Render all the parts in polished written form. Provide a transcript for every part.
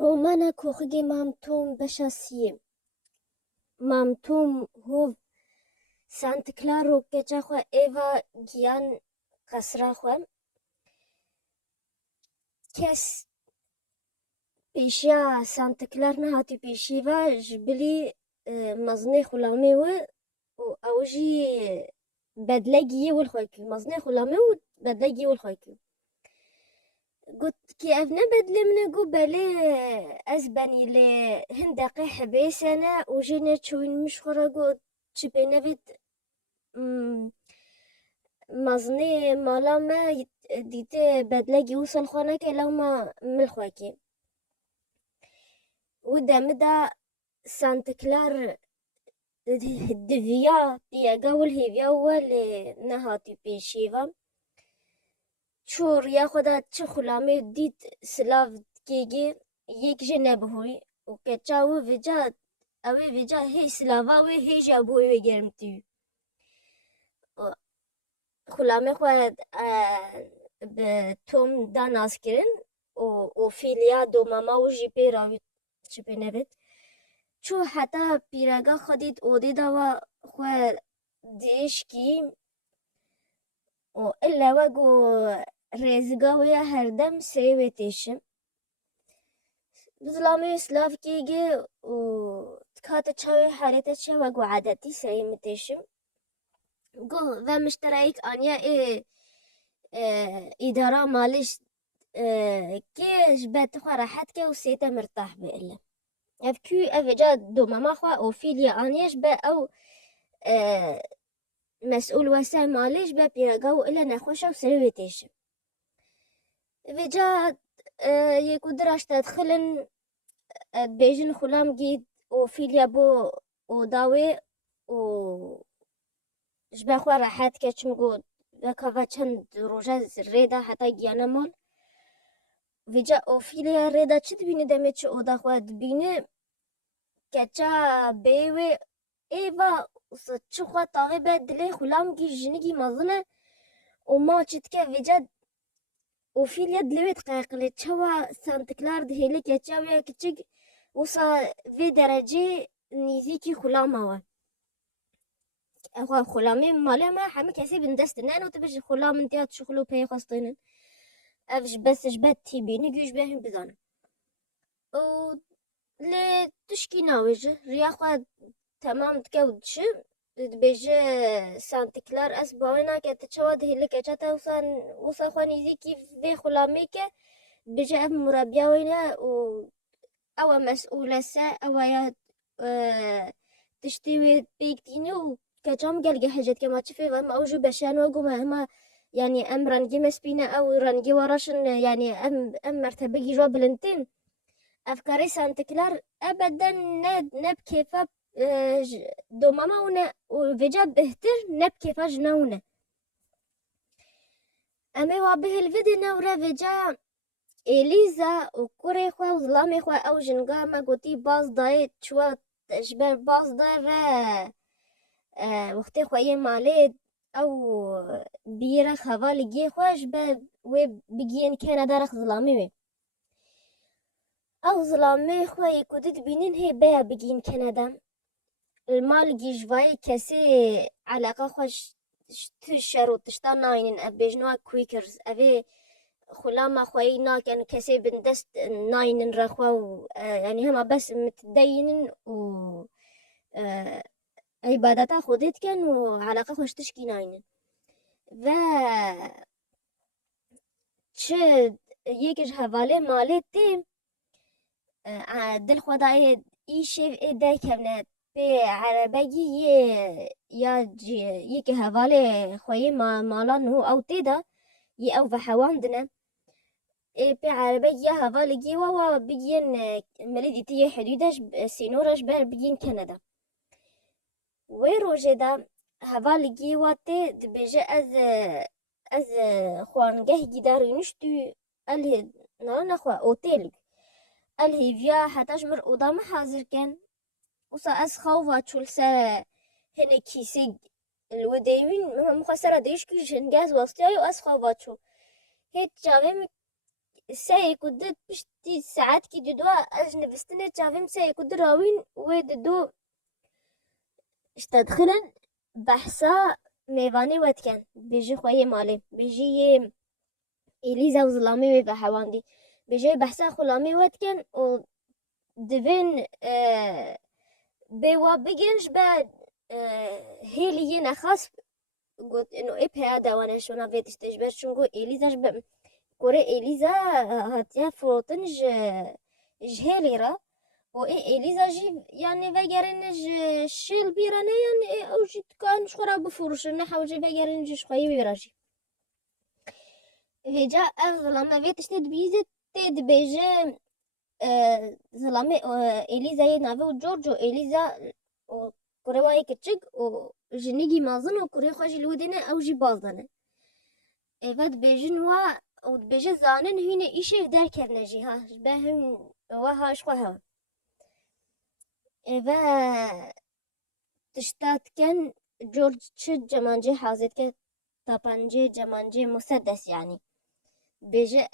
رومانا کوخگی مامتوم بشاسیه مامتوم هو سانت کلارو کچا خو ایوا گیان قصرا خو کس پیشیا سانت کلار نهاتی پیشی و جبلی مزنی خلامی و اوجی بدلگی والخویکی مزنی خلامی و بدلگی والخویکی قلت كي أفنى بدل من قو بالي أزباني لي هندقي حبيس أنا وجينا تشوين مشخورة قو تشبينا بيت مزني مالا ما ديتي بدلاقي وصل خانك لو ما ملخواكي ودا مدا سانت كلار الدفيا دياغا والهيفيا واللي نهاتي بيشيفا چور یا خدا چه خلامی دید سلاف کیگی یک جنب هوی و که چاو وجا اوی وجا هی سلاوا وی هی جابوی وی گرمتی خلامی خود به توم داناس کرن و فیلیا دو ماما و جیپی راوی چپی نبید چو حتی پیرگا خودید اودی دوا خود دیش کی و الا وگو رزگاوی هردم سریوی تیشم ظلامي سلاف كيجي و تكات تشاوي حالته تشاوي قو عادتي سري متيشم قو ذا مشتريك انيا إدارة ماليش كيش بات خوا راحت كي وسيتا مرتاح بإلا أفكو أفجا دو ماما خوا أو فيليا انياش با أو مسؤول واسع ماليش با بيرقاو إلا نخوشا وسري تيشم فيجا يكو دراش تدخلن بيجن خلام جيد وفيليا بو وداوي و جبا خوا راحت که چمگو بکاوا چند روژه ریدا حتی گیانا مال ویجا اوفیلیا ریدا چی دبینه دمه چه اودا خوا دبینه که چا بیوه ایوا چه خوا تاوه به دلی خلام گی جنگی مزنه و ما چید که ویجا اوفیلیا دلویت قاقلی چوا سانتکلار دهیلی که چاویا کچگ وصا في درجة نيزيكي خلامة هو خلامي مالي ما حمي كسي بندستنان وتبش خلام انتي تشغلو بي خاصتين افش بس جبت تيبيني جيش بهم بزانا و لي تشكي ناوج رياخوا تمام تكودش بيجي سانت كلار اسبوعنا كتشواد هي اللي كجاتا وصا خوانيزيكي في خلاميك بيجي اب مربيا وينا و أو مسؤولة سا أو يا تشتوي بيكتيني وكجام قلقة حاجات كما تشوفي وما أوجو بشان وقو مهما يعني أم رنجي مسبينة أو رنجي وراشن يعني أم مرتبة جو بلنتين أفكاري سانتكلار أبدا نب كيفا دو ماما وفيجا بهتر نب كيفا جناونا أمي وابه الفيديو نورا فيجا إليزا وكوري خوا وظلامي خوا أو جنقا ما قوتي باز داي تشوا تشبه باز داي وقتي خواهی مالی أو بيرا خوالي جي خواش و بگين كندا رخ ظلامي وي أو ظلامي خواهي كودت بينين هي بيا بگين كندا المال جي جواي كسي علاقة خوش تشارو تشتا ناينين أبيجنوا كويكرز أبي خلاما خوي ناكن كسي بندست ناين رخوا يعني هما بس متدينن و عبادتا خودت كان وعلاقة خوش تشكي ناين و چه یکیش حواله مالی تی دل خدای ایشه ایده کنه به عربی یا یکی حواله خوی مالان هو او تیدا ی او وحواندنه به عربي هذا لقي ووا بيجين مليدي تي حدودش سينورش بر بيجين كندا ويرو جدا هذا لقي واتي دبيجي از خوانگه جدار نشتو اله نخوا اوتيل اله فيا حتاش مر قدام حاضر كان وصا از خوفا تشول سا هنا كيسيج الوديوين مخسرة ديش كيش هنجاز واسطيا از خوفا تشو هيت جاوي سعی کدت پشتی ساعت کی دو از نوستن چاویم سعی کد راوین و دو اشتدخلن بحثا میوانی ود کن بیجی خواه مالی بیجی الیزا و ظلامی و حواندی بیجی بحثا خلامی ود کن و دبین بوا بگنش بعد هیلی یه نخواست قلت انه ايه هذا وانا شو نافيتش تجبر شو نقول اليزا كوري اليزا هاتيا فروتن جهالي را و ايه اليزا جي يعني فاجرين شيل بيرانا يعني ايه او جي كان شخرا بفروش نحو جي فاجرين جي شخوي بيراجي هجا اغلى ما فيتش تدبيزة تد بيجي ظلامي اليزا نافي وجورجو اليزا و كوري واي كتشك و جنيجي مازن و كوري خواجي الودينة او جي بازدانه evet bejin wa o beje zanen hine işe derken ji ha behin wa haş ha eve tiştatken George cemancı hazret ke tapancı cemancı musaddes yani beje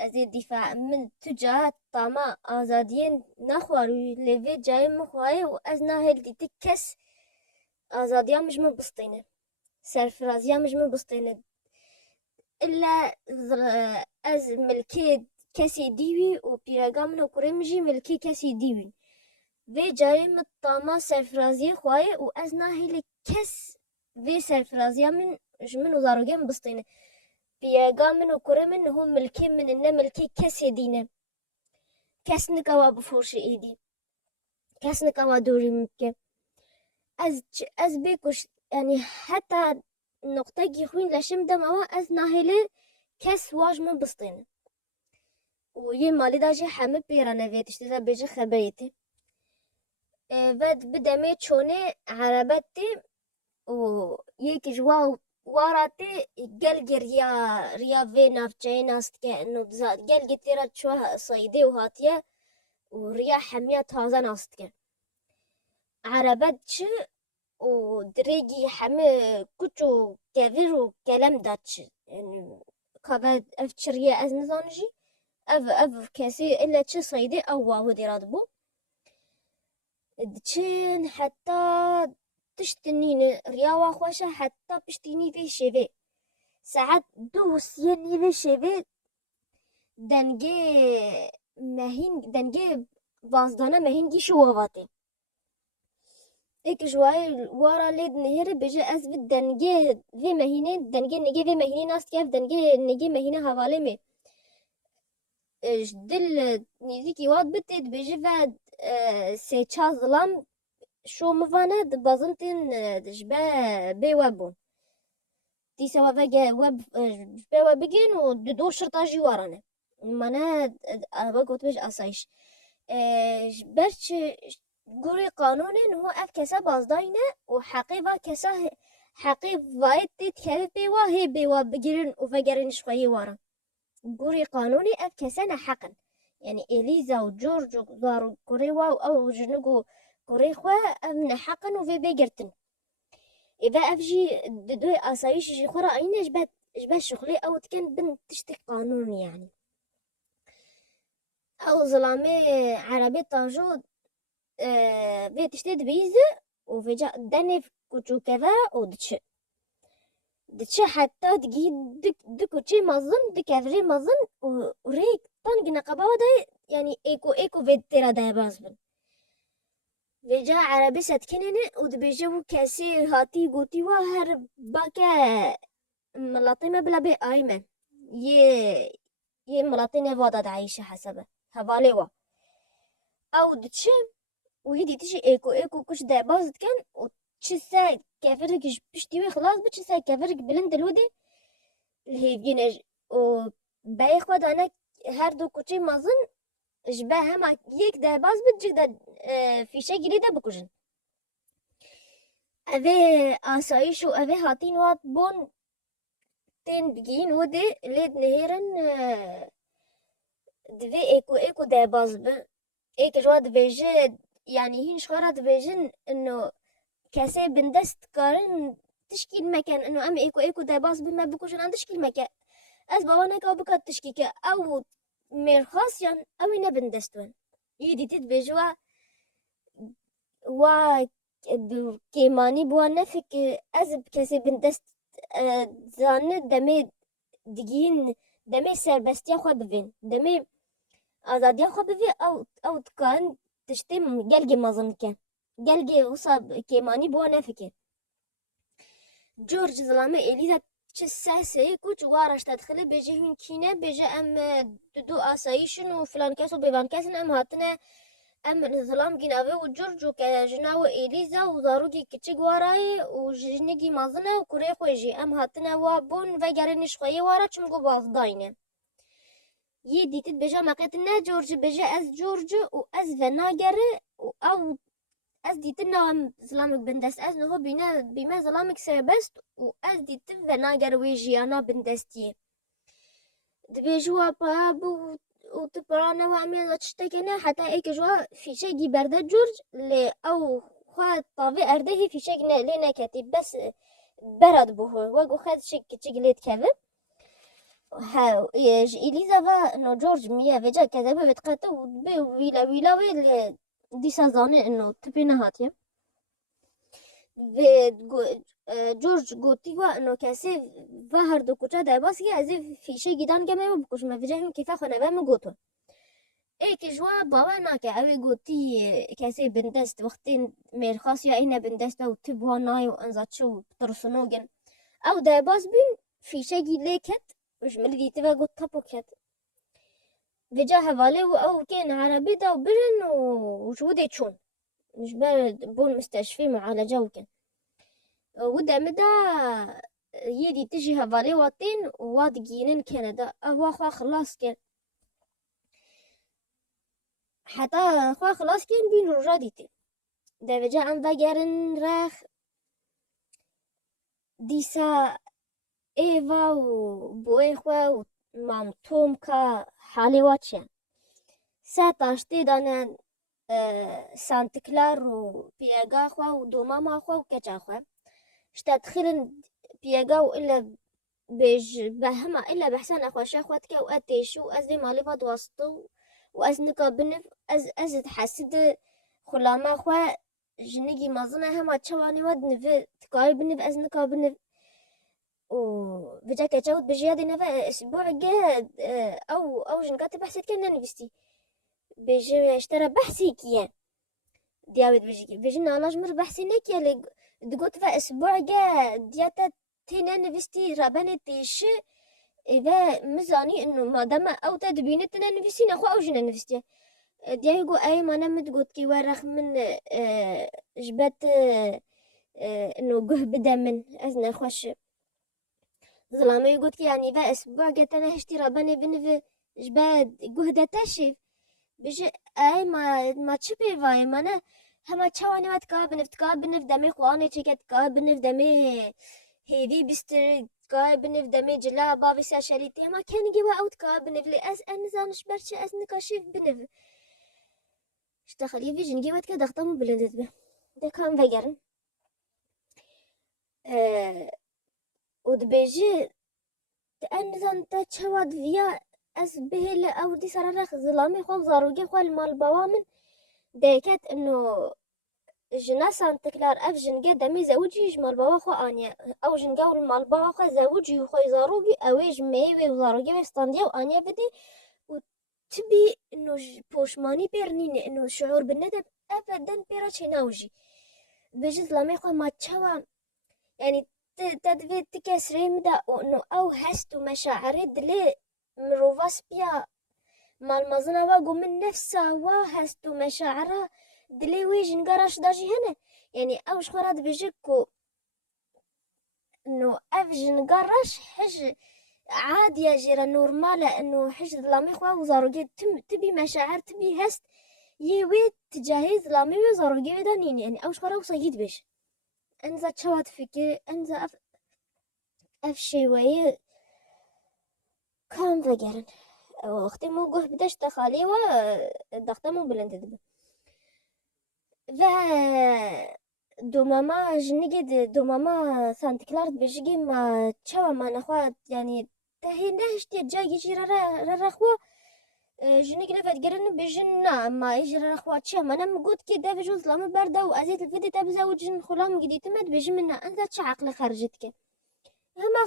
ez difaa min tuca tama azadiyen naxwaru leve cayim xwaye و ez nahel ditik kes azadiya mijme bistine serfiraziya mijme bistine إلا از ملکی کسی دیوی و پیرگام نو کریم جی ملکی کسی دیوی و جای مطامع سرفرازی خواهی و از ناهیل کس و سرفرازی من جمن و زاروگم بستینه پیرگام نو کریم هو ملکی من نه ملکی کسی دینه کس نکوا بفروش ایدی کس نکوا دوری مکه از بیکش يعني حتى نقطة جيخوين لشم دموا از ناهيله كس واج من بسطين ويه مالي داجي حمد بيرانا فيتش تدا بيجي خبريتي بعد بدمي تشوني عربتي و يك جوا واراتي قلقي ريا في نافجي ناست كأنه دزاد قلقي تيرا تشوها صيدي وهاتيا وريا حمية تازة ناست كأ عربتش و دريجي حمي كتو كافير و كلام داتش يعني كابد افتشريا از نزانجي اف كاسي الا تشي صيدي او واو دي رادبو دچين حتى تشتنين رياوا خوشة حتى بشتيني في شيفي ساعات دوسيني في شيفي دنجي مهين دنجي بازدانا مهين دي شوافاتي ایک جوای وارا لید نهره بجه از و دنگه وی مهینه دنگه نگه وی مهینه ناست که دنگه نگه مهینه حواله می دل نیزی کی واد بتید بجه و سه چا ظلام شو مفانه بازن تین جبه بی وبون دی سوا وگه وب جبه وب بگین و دو شرطا جوارانه منه ابا گوت بج آسایش برچ گوری قانونن هو اف کسا بازداینه و حقی و کسا حقی واید دید که بیوا هی بیوا بگیرن و فگرن شخوی وارا گوری قانونی اف کسا نحقن يعني إليزا وجورج وزارو كوري واو أو جنوجو كوري خوا نحقن وفي بيجرتن إذا أفجي دوي أسايش جي خورا أين جبه شغلي أو تكن بن تشتي قانون يعني أو ظلامي عربي طاجو في تشتد بيزة وفي جا دني كوتشو كذا دتش حتى تجي دكوتشي مظن دكافري مظن وريك طنق نقباوة داي يعني ايكو في تيرا داي بازبن في جا عربي ساتكنيني ودبيجو كاسي هاتي قوتي وهر باكا ملاطيمة بلا بي آيمن يه ملاطينة فادا دعيشة حسبه هبالي وا أو دتش ويدي تجي ايكو كش دا بازد كان وتشسا كافرك بشتي خلاص بتشسا كافرك بلند الودي اللي بينج و باي خود انا هر دو كوچي مازن جبا هما يك دا باز بتجيك دا فيشة جديدة بكوجن اوه آسايش و اوه هاتين وات بون تين بگين ودي ليد نهيرن دوي ايكو دا باز ب ايك جواد بيجي يعني هين شخورات بيجن انه كاسي بندست كارن تشكيل مكان انه ام ايكو دا باز بما بكوجن عن تشكيل مكان از باوانه که بکات تشکی که او مرخاص یان اوی نبن دستون دیدید بجوا و کیمانی بوا نفک از کسی بن دست زانه دمی دیگین دمی سربستی خو ببین دمی آزادی خو ببین او تکان تشتیم گلگی مازن که گلگی وصاب کیمانی بوا نفکه جورج ظلامه الیزا چه ساسه کوچ وارش تدخله بجه هن کینه بجه ام دو آسایشن و فلان کس و بیوان کسن ام هاتنه ام ظلام گیناوه و جورج و که جناو الیزا و زاروگی کچگ وارای و جنگی مازنه و کره خویجی ام هاتنه و بون و گرنش خویی وارا چمگو بازداینه یه دیتید بجه مقیت نه جورج بجه از جورج و از وناگره و او از دیتن نام ظلامک بندست از نهو بیمه ظلامک سربست و از دیتن و ناگر وی جیانا بندستیه دبیجوا پا بو و تپرانه و امیان چشتکنه حتی ایک جوا فیشه گی برده جورج لی او خواه طاوی ارده هی فیشه گی لی نکتی بس براد بوهر وگو خد چگلیت که ها الیزا و نو جورج میه وجا کذبه بتقاطع و بي ويلا ويل دي سازانه انه تبينه هاتيه و جورج گوتی و انه کسی و هر دو کجا در باز که از فیشه گیدان که میمو بکش مفیجه هم کیفه خونه و مگوتو ای که جوا باور نکه اوی گوتی کسی بندست وقتی مرخاص یا اینه بندست و تبوا نای و انزاد شو ترسنوگن او در باز بین فیشه گی لیکت وش ملی دیتی و گوت تپو کت وجا حواله و او كان عربي دا وبرن وشودي تشون مش بون مستشفى معالجة وكان ودا مدا يدي تجي هفالي واتين واد جينين كندا أو خوا خلاص كان حتى خوا خلاص كان بين رجاديتي دا وجا عم بجرن راخ ديسا إيفا وبوي خوا ومام توم كا حالي واتشان ساتاشتي دانا سانت كلار و بياغا خوا و دوماما خوا و كجا خوا شتا تخيلن بياغا و إلا بيج بهما إلا بحسن أخواشا خواتك و أتيشو أز مالي فاد واسطو و أز نكا بنف أز تحسد خلاما خوا جنگي مازنا هما تشواني ود نف تكاي بنف أز نكا بنف و بجا كجاود بجيادي نفا أسبوع جاد أو جنقات بحثت كنا نفستي بيجي اشترى بحثي كيان دياود بيجي نالاج مر بحثي نكيا لي دقوت فا اسبوع جا دياتا تينا نفستي راباني تيش إذا مزاني إنه ما دام أو تدبينة تنا نفسي نخو أو جنا نفستي دياغو أي ما نمت قوت كي ورخ من جبت إنه جه بدا من أزنا خوش ظلامي قوت كي يعني فا اسبوع جا تنا هشتي راباني بنف جبت جهدة تشيف بيجي اي ما تشبي فاي مانا هما تشواني ما تكاب بنف دمي خواني تشيكت تكاب بنف دمي هيدي بستر تكاب بنف دمي جلا بابي سا شريتي هما كان جوا او تكاب بنف لي اس انزانش برشا اس نكاشيف بنف اشتغل يفي جن جوا تكا دختمو بلندت به ده كان فجرن ودبيجي تأنزان تشواد فيا اس بهل او دي سرارخ ظلامي خو زاروجي خو المال بوامن ديكت انه جنا سانتكلار اف جنجا دمي زوجي جمال بابا خو انيا او جنجا المال بابا خو زوجي خو زاروجي اويج ميوي وزاروجي وستانديا وانيا بدي وتبي انه بوشماني بيرنيني انه شعور بالندم ابدا بيرا تشيناوجي بيجي ظلامي خو ما تشوا يعني تدفي تكسري مدا انه او حستو مشاعري دلي مروفاس بيا مال مزنا واقو من نفسها وهستو مشاعرها دلي ويجن قراش داجي هنا يعني اوش خراد بيجيكو انه افجن قراش حج عادي يا جيرا نورمالة انه حج ظلامي خوا وزاروجي تبي مشاعر تبي هست يوي تجاهي ظلامي وزاروجي دانين يعني اوش خرا وصيد بيش انزا تشوات فكري انزا اف شوية كان فقرن وقتی مو گه بدش تخالی و دختمو بلند دب و دو ماما جنگی دو ماما سانت کلارد بجگی ما چوا ما نخواد يعني تهی نهشتی جایی جی را خوا جنگ لفت گرن بجن نه ما ایجی را خوا چه منم گود که ده بجو ظلام برده و ازید الفيديو تبزا و جن خلام گدی تمد بجن منه انت چه عقل خرجت که هما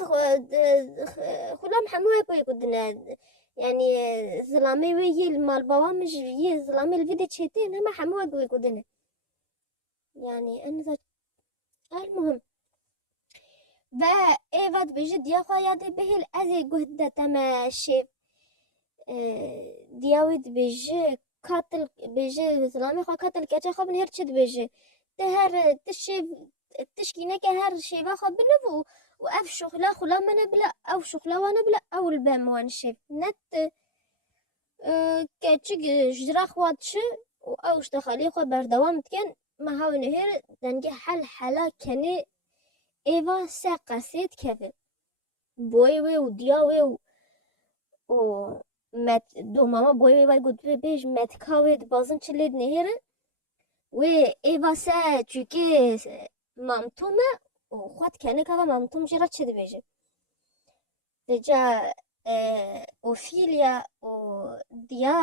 خلام حموها كوي كدنا يعني ظلامي ويجي المال بابا مش يي ظلامي الفيديو تشيتين هما حموها كوي كدنا يعني أنا المهم و ايوات بجد يا خواياتي بهل ازي قهدة تماشي دياويد بيجي قاتل بيجي ظلامي خوا قاتل كاتا خو بنهر تشد بيجي تهر تشي تشكينا كهر شيبا خو بنفو وأف شغلة خلا ما نبلا أو شغلة وانا بلا أو البام وان شيب نت كاتشي جرا خواتش أو اشتخالي خو بردوام تكن ما هاو نهر دنجي حل حلا كني ايوا ساقاسيت كفي بوي و دياوي و مت دو ماما بوي وای گود بیش مت کاوید بازن چلید نهره و ایوا سا چوکی مامتومه و خود کنه که مامتوم جرا چه بیشه دجا اوفيليا وديا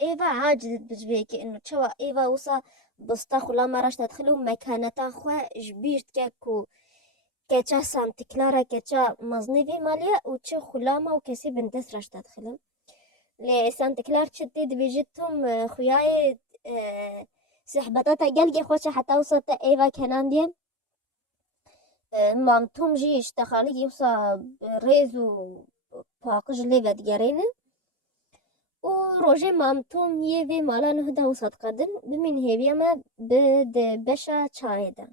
ايفا عاجزت بجبيكي انه تشوا ايفا وصا بسطا لا ما راش تدخلوا مكانتا خوا جبيشت كاكو كاتشا سانت كلارا كاتشا مزنيفي ماليا وتشو خلاما وكسي بنتس راش تدخلهم لي سانت كلار تشتي دبيجتهم خوياي سحبتاتا قلقي خوشا حتى وصلت ايفا كنانديا مامتوم جي اشتخالي يوصا ريزو باقج لي فدقرينه و روژه مامتوم یه وی مالا نه ده و صد قدن بمین هیوی ما بد بشا چای ده